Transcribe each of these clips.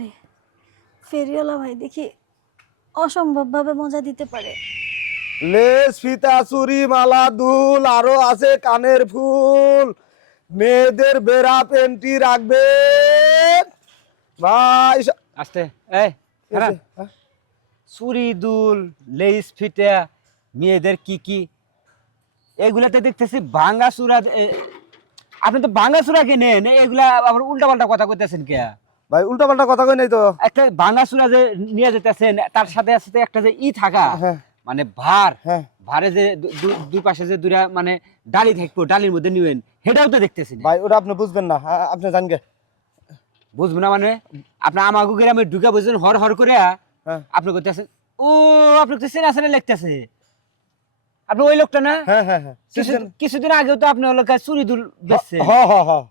আরে ফেরিওয়ালা ভাই দেখি অসম্ভবভাবে মজা দিতে পারে। লেস ফিতা চুরি মালা দুল আরো আছে কানের ফুল, মেয়েদের বেড়া পেন্টি রাখবেন ভাই। আস্তে এই খারাপ চুরি দুল লেস ফিতা মেয়েদের কি কি এগুলাতে দেখতেছি ভাঙ্গা চূড়া আপনি তো ভাঙ্গা চূড়া কেনেন এগুলা আবার উল্টা পাল্টা কথা কইতেছেন কে ভাই উল্টা পাল্টা কথা কই নাই তো। একটা ভাঙ্গা চূড়া যে নিয়ে যেতেছেন তার সাথে আছে একটা যে থাকা হ্যাঁ মানে ভার হ্যাঁ ভারে যে দুই পাশে যে দুইটা মানে ডালি থাকবো ডালির মধ্যে নিবেন সেটাও তো দেখতেছি না। ভাই ওটা আপনি বুঝবেন না, আপনি জানগে। বুঝবো না মানে আপনার আমাকে গ্রামে ঢুকে বুঝছেন হর হর করে হ্যাঁ আপনি করতেছেন ও আপনি তো চেনা চেনা লিখতেছে আপনি ওই লোকটা না? হ্যাঁ হ্যাঁ হ্যাঁ কিছুদিন আগেও তো আপনি ওর কাছে চুরি দুল বেচছে হ্যাঁ হ্যাঁ হ্যাঁ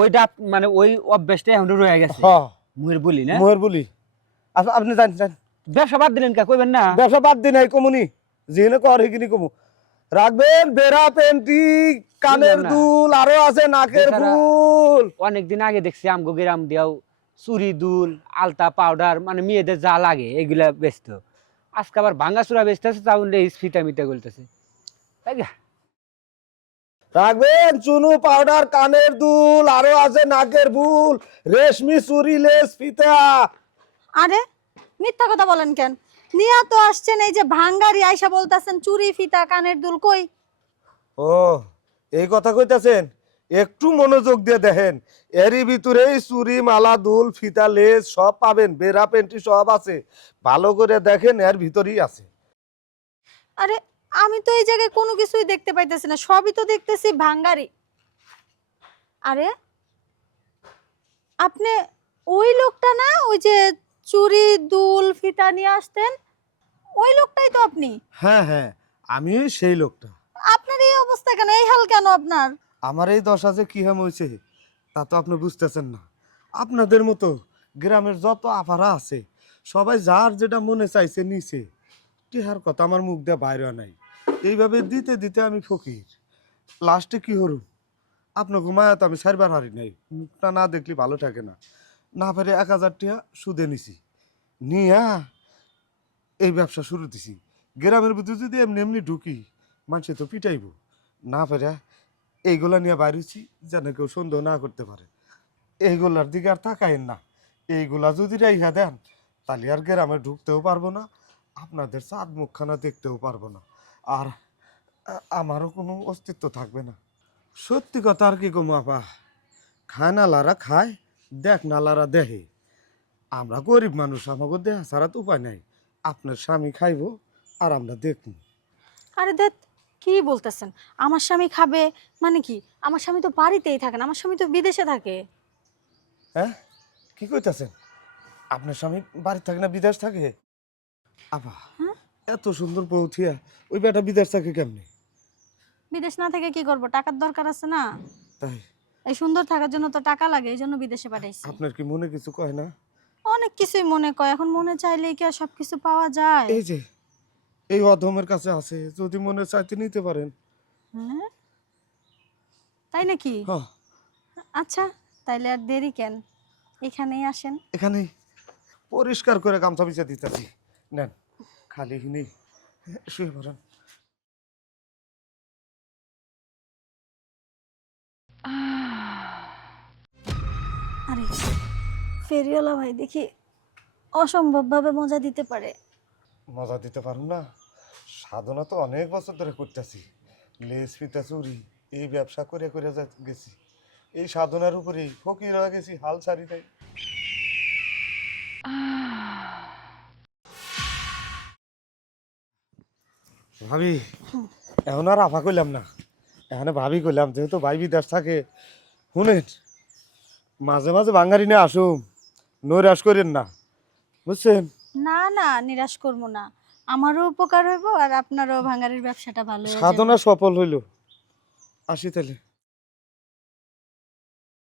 ওইটা মানে ওই অভ্যাসটা এখন রয়ে গেছে মুয়ের বলি না মোহর বলি। আপনি জানেন ব্যবসা বাদ দিলেন কা কইবেন না? ব্যবসা বাদ দিন নাই কমুনি যেখানে কর হেকিনি কমু রাখবেন বেড়া পেন্টি কানের দুল আরো আছে নাকের ফুল। অনেকদিন আগে দেখছি আমগো গ্রাম দিয়াও চুরি দুল আলতা পাউডার মানে মেয়েদের যা লাগে এগুলা বেচতো আজকে আবার ভাঙ্গা চূড়া বেচতেছে তাহলে ফিতা মিটা বলতেছে তাই না? রাখবেন চুনু পাউডার কানের দুল আরো আছে নাকের ফুল, রেশমি চুরি লেস ফিতা। আরে মিথ্যা কথা বলেন কেন? নিয়া তো আসছেন এই যে ভাঙ্গারি আইসা বলতাছেন চুরি ফিতা কানের দুল কই? ও এই কথা কইতাছেন, একটু মনোযোগ দিয়ে দেখেন এরই ভিতরেই চুরি মালা দুল ফিতা লেস সব পাবেন, বেড়া পেন্টি সব আছে, ভালো করে দেখেন এর ভিতরেই আছে। আরে আমি তো এই জায়গায় কোনো কিছুই দেখতে পাইতেছি না, সবই তো দেখতেছি ভাঙ্গারি। আরে আপনি ওই লোকটা না, ওই যে চুরি দুল ফিতা নিয়ে আসতেন, ওই লোকটাই তো আপনি? হ্যাঁ হ্যাঁ আমি সেই লোকটা। আপনার এই অবস্থা কেন, এই হাল কেন আপনার? আমার এই দশা যে কি হাম হয়েছে তা তো আপনি বুঝতেছেন না। আপনাদের মতো গ্রামের যত আফারা আছে সবাই যার যেটা মনে চাইছে নিছে, টিহার কথা আমার মুখ দিয়ে বাইরে নাই। এইভাবে দিতে দিতে আমি ফকির, লাস্টে কি হরু আপনার ঘুমায় তো আমি সারবার হারি নাই, মুখটা না দেখলে ভালো থাকে না। না পারে 1000 টাকা সুদে নিছি, নিয়া এই ব্যবসা শুরু দিছি। গ্রামের ভিতরে যদি এমনি এমনি ঢুকি মানুষে তো পিটাইব, না পারে এইগুলা নিয়ে বাইরেছি যেন কেউ সন্দেহ না করতে পারে। এইগুলার দিকে আর তাকাইন না, এইগুলা যদি রাইখা দেন তাহলে আর গ্রামে ঢুকতেও পারবো না, আপনাদের চাঁদ মুখখানা দেখতেও পারবো না, আর আমারও কোনো অস্তিত্ব থাকবে না। সত্যি কথা আর কি কমু আপা, খায় নালারা খায়, দেখ নালারা দেহে। আমরা গরিব মানুষ, আমাকে দেহা ছাড়া তো উপায় নাই। আপনার স্বামী খাইবো আর আমরা দেখবো। আরে দেখ কি বলতেছেন, আমার স্বামী খাবে মানে কি? আমার স্বামী তো বাড়িতেই থাকে না, আমার স্বামী তো বিদেশে থাকে। হ্যাঁ কি কইতাছেন? আপনার স্বামী বাড়ি থাকে না বিদেশ থাকে? আপা হ্যাঁ? এত সুন্দর বউ থিয়া ওই বেটা বিদেশ থাকে কেমনে? বিদেশ না থেকে কি করব, টাকার দরকার আছে না? তাই এই সুন্দর থাকার জন্য তো টাকা লাগে, এই জন্য বিদেশে পাঠাইছি। আপনার কি মনে কিছু কয় না? অনেক কিছুই মনে কয়, এখন মনে চাইলে কি আর সবকিছু পাওয়া যায়? এই যে এই অধমের কাছে আছে, যদি মনে চাইতে নিতে পারেন। হ্যাঁ তাই নাকি? হ্যাঁ আচ্ছা তাইলে আর দেরি কেন, এখানেই আসেন। এখানে পরিষ্কার করে গামছা বিছা দিতেছি, নেন খালি নেই, শুয়ে পড়েন। আরে ফেরিওয়ালা ভাই দেখি অসম্ভবভাবে মজা দিতে পারে। মজা দিতে পারুন না, সাধনা তো অনেক বছর ধরে করতেছি, লেস ফিতা চুরি এই ব্যবসা করে করে গেছি, এই সাধনার উপরেই ফকির হয়ে গেছি, হাল ছাড়ি নাই। ভাবি এখন আর আফা কইলাম না, এখানে ভাবি কইলাম, যেহেতু ভাই বিদেশ থাকে। শুনেন মাঝে মাঝে বাঙালি নিয়ে আসুম, নৈরাশ করেন না, বুঝছেন? না না নিরাশ করবো না, আমারও উপকার হইব আর আপনারও ভাঙারির ব্যবসাটা ভালো হয়ে যাবে। সাধনা সফল হইল, আসি তাহলে।